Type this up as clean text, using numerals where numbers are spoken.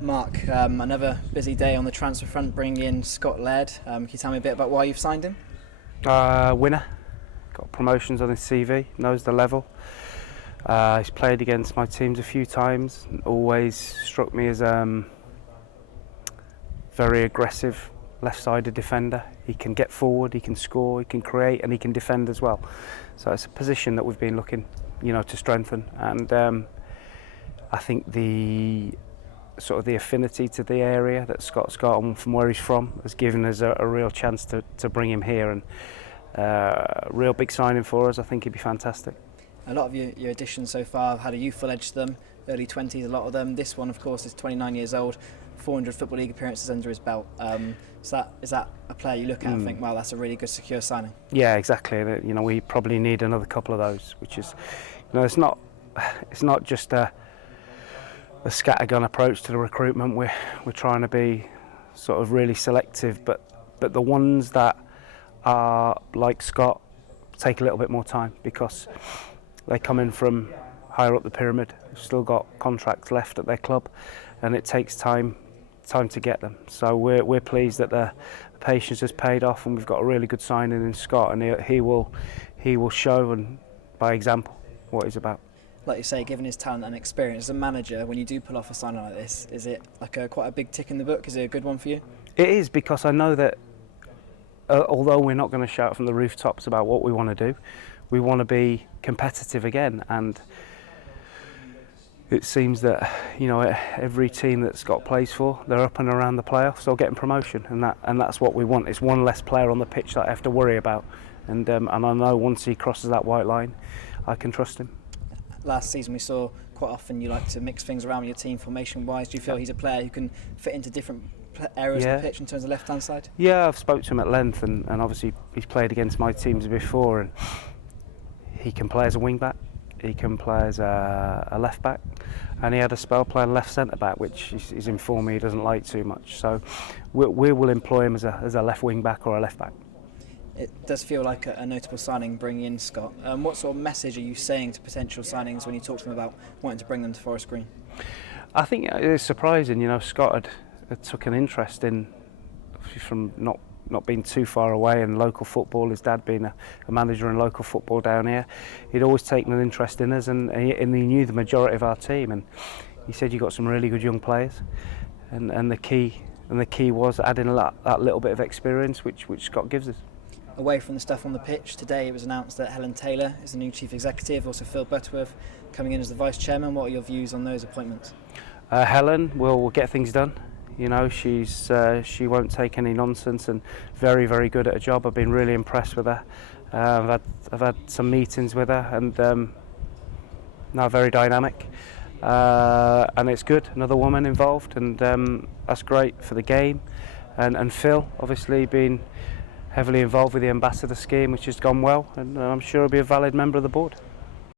Mark, another busy day on the transfer front, bringing in Scott Laird. Can you tell me a bit about why you've signed him? Winner, got promotions on his CV, knows the level. He's played against my teams a few times, and always struck me as very aggressive left-sided defender. He can get forward, he can score, he can create, and he can defend as well. So it's a position that we've been looking, to strengthen. And I think the affinity to the area that Scott's got and from where he's from has given us a real chance to bring him here, and a real big signing for us. I think he'd be fantastic. A lot of your additions so far have had a youthful edge to them, early 20s, a lot of them. This one, of course, is 29 years old, 400 Football League appearances under his belt. Is that a player you look at and think, wow, that's a really good, secure signing? Yeah, exactly. We probably need another couple of those, which is, it's not just a scattergun approach to the recruitment. We're trying to be sort of really selective, but the ones that are like Scott take a little bit more time because they come in from higher up the pyramid. They've still got contracts left at their club, and it takes time to get them. So we're pleased that the patience has paid off, and we've got a really good signing in Scott, and he will show, and by example, what he's about. Like you say, given his talent and experience as a manager, when you do pull off a signing like this, is it like quite a big tick in the book? Is it a good one for you? It is, because I know that although we're not going to shout from the rooftops about what we want to do, we want to be competitive again. And it seems that every team that Scott plays for, they're up and around the playoffs or getting promotion, and that's what we want. It's one less player on the pitch that I have to worry about, and I know once he crosses that white line, I can trust him. Last season we saw quite often you like to mix things around with your team formation-wise. Do you feel he's a player who can fit into different areas of the pitch in terms of left-hand side? Yeah, I've spoke to him at length, and obviously he's played against my teams before, and he can play as a wing-back, he can play as a left-back, and he had a spell playing left centre-back, which he's informed me he doesn't like too much. So we will employ him as a left wing-back or a left-back. It does feel like a notable signing, bringing in Scott. What sort of message are you saying to potential signings when you talk to them about wanting to bring them to Forest Green? I think it's surprising. Scott had took an interest in, from not being too far away in local football. His dad being a manager in local football down here, he'd always taken an interest in us, and he knew the majority of our team. And he said you got some really good young players, and the key was adding that little bit of experience, which Scott gives us. Away from the stuff on the pitch, today it was announced that Helen Taylor is the new chief executive, also Phil Butterworth coming in as the vice chairman. What are your views on those appointments? Helen will get things done. She won't take any nonsense, and very, very good at her job. I've been really impressed with her. I've had some meetings with her, and now very dynamic, and it's good. Another woman involved, and that's great for the game. And Phil, obviously, been heavily involved with the ambassador scheme, which has gone well, and I'm sure he'll be a valid member of the board.